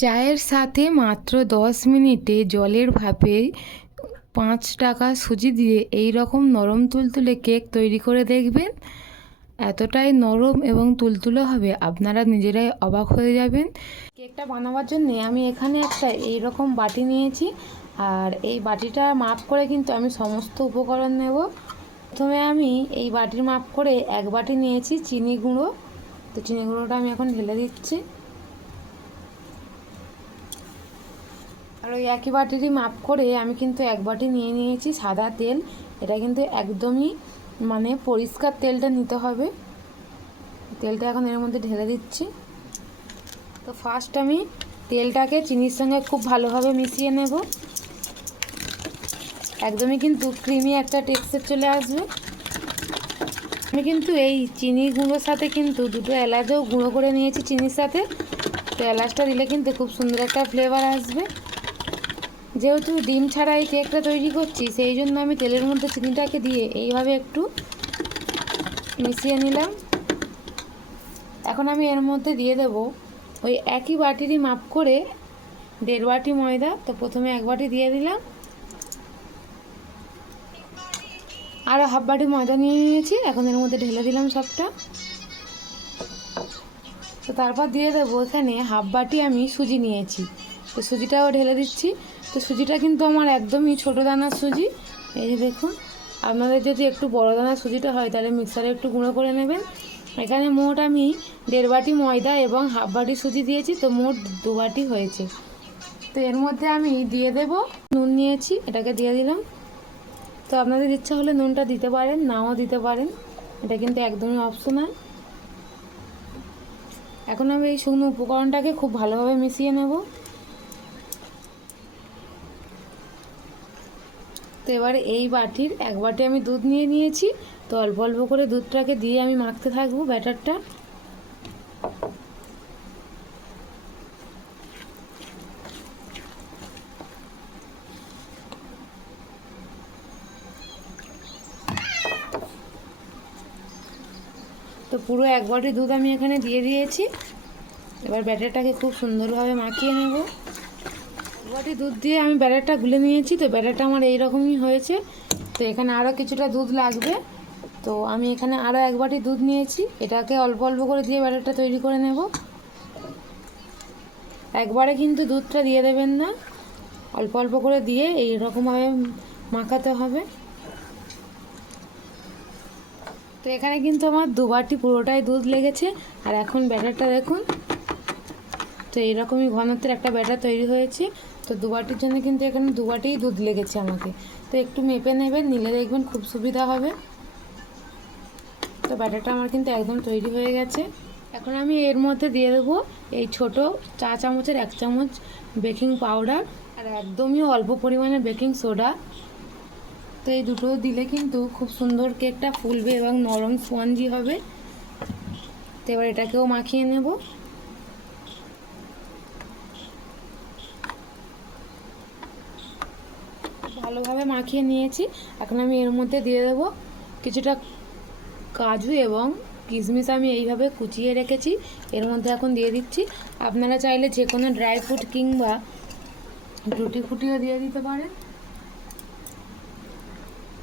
চায়ের সাথে মাত্র দশ মিনিটে জলের ভাপে পাঁচ টাকা সুজি দিয়ে এই রকম নরম তুলতুলে কেক তৈরি করে দেখবেন। এতটাই নরম এবং তুলতুলে হবে, আপনারা নিজেরাই অবাক হয়ে যাবেন। কেকটা বানাবার জন্য আমি এখানে একটা এই রকম বাটি নিয়েছি আর এই বাটিটা মাপ করে কিন্তু আমি সমস্ত উপকরণ নেব। প্রথমে আমি এই বাটির মাপ করে এক বাটি নিয়েছি চিনি গুঁড়ো। তো চিনি গুঁড়োটা আমি এখন ঢেলে দিচ্ছি। আর ওই একই বাটিরই মাপ করে আমি কিন্তু এক বাটি নিয়ে নিয়েছি সাদা তেল। এটা কিন্তু একদমই মানে পরিষ্কার তেলটা নিতে হবে। তেলটা এখন এর মধ্যে ঢেলে দিচ্ছি। তো ফার্স্ট আমি তেলটাকে চিনির সঙ্গে খুব ভালোভাবে মিশিয়ে নেব। একদমই কিন্তু ক্রিমি একটা টেক্সচার চলে আসবে। আমি কিন্তু এই চিনি গুঁড়োর সাথে কিন্তু দুটো এলাচও গুঁড়ো করে নিয়েছি চিনির সাথে। তো এলাচটা দিলে কিন্তু খুব সুন্দর একটা ফ্লেভার আসবে। যেহেতু ডিম ছাড়া এই কেকটা তৈরি করছি, সেই জন্য আমি তেলের মধ্যে চিনিটাকে দিয়ে এইভাবে একটু মিশিয়ে নিলাম। এখন আমি এর মধ্যে দিয়ে দেব ওই একই বাটিরই মাপ করে দেড় বাটি ময়দা। তো প্রথমে এক বাটি দিয়ে দিলাম। আরও হাফ বাটি ময়দা নিয়ে নিয়েছি, এখন এর মধ্যে ঢেলে দিলাম সবটা। তো তারপর দিয়ে দেবো এখানে হাফ বাটি আমি সুজি নিয়েছি। তো সুজিটাও ঢেলে দিচ্ছি। তো সুজিটা কিন্তু আমার একদমই ছোটো দানার সুজি। এই যে দেখুন, আপনাদের যদি একটু বড় দানার সুজিটা হয়, তাহলে মিক্সারে একটু গুঁড়ো করে নেবেন। এখানে মোট আমি দেড় বাটি ময়দা এবং হাফ বাটি সুজি দিয়েছি, তো মোট দু বাটি হয়েছে। তো এর মধ্যে আমি দিয়ে দেব, নুন নিয়েছি, এটাকে দিয়ে দিলাম। তো আপনাদের ইচ্ছা হলে নুনটা দিতে পারেন, নাও দিতে পারেন। এটা কিন্তু একদমই অপশনাল এখন আমি এই শুকনো উপকরণটাকে খুব ভালোভাবে মিশিয়ে নেব। তো এবার এই বাটির এক বাটি আমি দুধ নিয়ে নিয়েছি। তো অল্প অল্প করে দুধটাকে দিয়ে আমি মাখতে থাকব ব্যাটারটা। তো পুরো এক বাটি দুধ আমি এখানে দিয়ে দিয়েছি। এবার ব্যাটারটাকে খুব সুন্দরভাবে মাখিয়ে নেব। বাটি দুধ দিয়ে আমি ব্যাটারটা গুলে নিয়েছি, তো ব্যাটারটা আমার এই রকমই হয়েছে। তো এখানে আরও কিছুটা দুধ লাগবে। তো আমি এখানে আরও এক বাটি দুধ নিয়েছি। এটাকে অল্প অল্প করে দিয়ে ব্যাটারটা তৈরি করে নেব। একবারে কিন্তু দুধটা দিয়ে দেবেন না। অল্প অল্প করে দিয়ে এই রকমভাবে মাখাতে হবে। তো এখানে কিন্তু আমার দু বাটি পুরোটাই দুধ লেগেছে। আর এখন ব্যাটারটা দেখুন। তো এইরকমই ঘনত্বের একটা ব্যাটার তৈরি হয়েছে। তো দু বাটির জন্য কিন্তু এখানে দু বাটিই দুধ লেগেছে আমাকে। তো একটু মেপে নেবেন, নিলে দেখবেন খুব সুবিধা হবে। তো ব্যাটারটা আমার কিন্তু একদম তৈরি হয়ে গেছে। এখন আমি এর মধ্যে দিয়ে দেবো এই ছোট চা চামচের এক চামচ বেকিং পাউডার আর একদমই অল্প পরিমাণে বেকিং সোডা। তো এই দুটো দিলে কিন্তু খুব সুন্দর কেকটা ফুলবে এবং নরম স্পঞ্জি হবে। তো এবার এটাকেও মাখিয়ে নেব। ভালোভাবে মাখিয়ে নিয়েছি। এখন আমি এর মধ্যে দিয়ে দেব কিছুটা কাজু এবং কিশমিশ আমি এইভাবে কুচিয়ে রেখেছি। এর মধ্যে এখন দিয়ে দিচ্ছি। আপনারা চাইলে যে কোনো ড্রাই ফ্রুট কিংবা রুটি ফুটিও দিয়ে দিতে পারেন।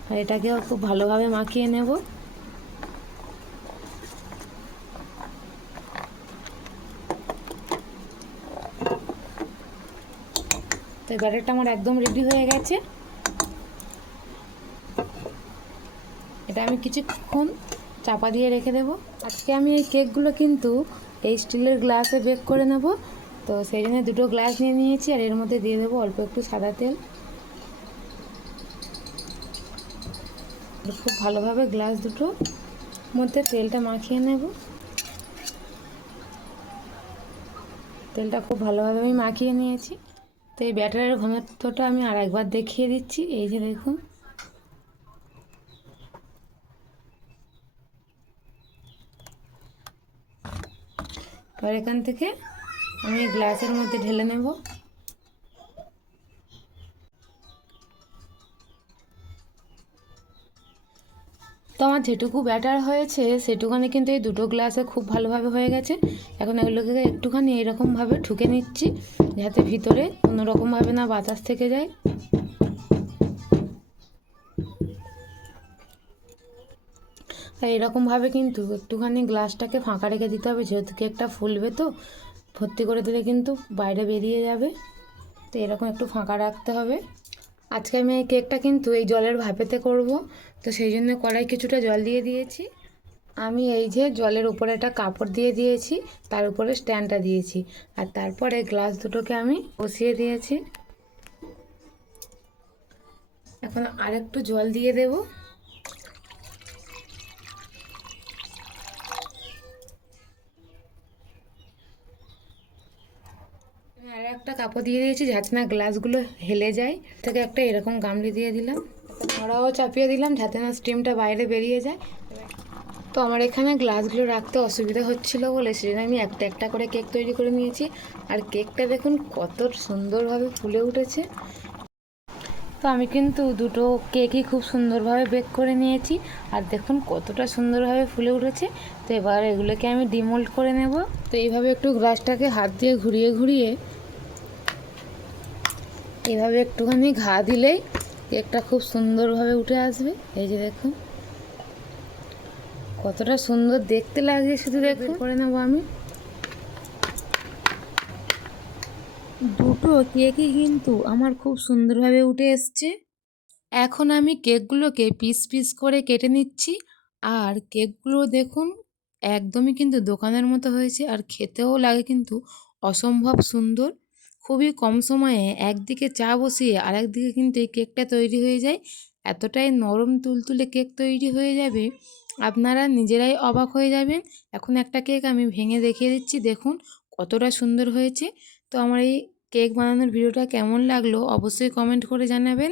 আর এটাকেও খুব ভালোভাবে মাখিয়ে নেব। তো ব্যাটারটা আমার একদম রেডি হয়ে গেছে। এটা আমি কিছুক্ষণ চাপা দিয়ে রেখে দেব। আজকে আমি এই কেকগুলো কিন্তু এই স্টিলের গ্লাসে বেক করে নেব। তো সেই জন্য দুটো গ্লাস নিয়ে নিয়েছি আর এর মধ্যে দিয়ে দেবো অল্প একটু সাদা তেল। খুব ভালোভাবে গ্লাস দুটো মধ্যে তেলটা মাখিয়ে নেব। তেলটা খুব ভালোভাবে আমি মাখিয়ে নিয়েছি। তো এই ব্যাটারের ঘনত্বটা আমি আর একবার দেখিয়ে দিচ্ছি। এই যে দেখুন। এবার এখান থেকে আমি গ্লাসের মধ্যে ঢেলে নেব। তো আমার যেটুকু ব্যাটার হয়েছে সেটুখানি কিন্তু এই দুটো গ্লাসে খুব ভালোভাবে হয়ে গেছে। এখন এগুলোকে একটুখানি এরকমভাবে ঠুকে নিচ্ছি, যাতে ভিতরে কোনো রকমভাবে না বাতাস থেকে যায়। আর এরকমভাবে কিন্তু একটুখানি গ্লাসটাকে ফাঁকা রেখে দিতে হবে, যেহেতু কেকটা ফুলবে তো। ভর্তি করে দিলে কিন্তু বাইরে বেরিয়ে যাবে। তো এরকম একটু ফাঁকা রাখতে হবে। আজকে আমি এই কেকটা কিন্তু এই জলের ভাপেতে করব। তো সেই জন্য কড়াই কিছুটা জল দিয়ে দিয়েছি। আমি এই যে জলের উপরে একটা কাপড় দিয়ে দিয়েছি, তার উপরে স্ট্যান্ডটা দিয়েছি। আর তারপরে গ্লাস দুটোকে আমি বসিয়ে দিয়েছি। এখন আরেকটু জল দিয়ে দেবো আর একটা কাপড় দিয়ে দিয়েছি যাতে না গ্লাসগুলো হেলে যায়। থেকে একটা এরকম গামলি দিয়ে দিলাম। কড়াও চাপিয়ে দিলাম যাতে না স্টিমটা বাইরে বেরিয়ে যায়। তো আমার এখানে গ্লাসগুলো রাখতে অসুবিধা হচ্ছিল বলে সেজন্য আমি একটা একটা করে কেক তৈরি করে নিয়েছি। আর কেকটা দেখুন কত সুন্দরভাবে ফুলে উঠেছে। তো আমি কিন্তু দুটো কেকই খুব সুন্দরভাবে বেক করে নিয়েছি। আর দেখুন কতটা সুন্দরভাবে ফুলে উঠেছে। তো এবার এগুলোকে আমি ডিমোল্ড করে নেব। তো এইভাবে একটু গ্লাসটাকে হাত দিয়ে ঘুরিয়ে ঘুরিয়ে এভাবে একটুখানি ঘা দিলেই কেকটা খুব সুন্দরভাবে উঠে আসবে। এই যে দেখুন। কতটা সুন্দর দেখতে লাগে শুধু দেখুন। করে নেব আমি। দুটো কেকই কিন্তু আমার খুব সুন্দরভাবে উঠে এসছে। এখন আমি কেকগুলোকে পিস পিস করে কেটে নিচ্ছি। আর কেকগুলো দেখুন একদমই কিন্তু দোকানের মতো হয়েছে। আর খেতেও লাগে কিন্তু অসম্ভব সুন্দর। খুবই কম সময়ে একদিকে চা বসিয়ে আরেকদিকে কিন্তু এই কেকটা তৈরি হয়ে যায়। এতটাই নরম তুলতুলে কেক তৈরি হয়ে যাবে, আপনারা নিজেরাই অবাক হয়ে যাবেন। এখন একটা কেক আমি ভেঙে দেখিয়ে দিচ্ছি, দেখুন কতটা সুন্দর হয়েছে। তো আমার এই কেক বানানোর ভিডিওটা কেমন লাগল অবশ্যই কমেন্ট করে জানাবেন।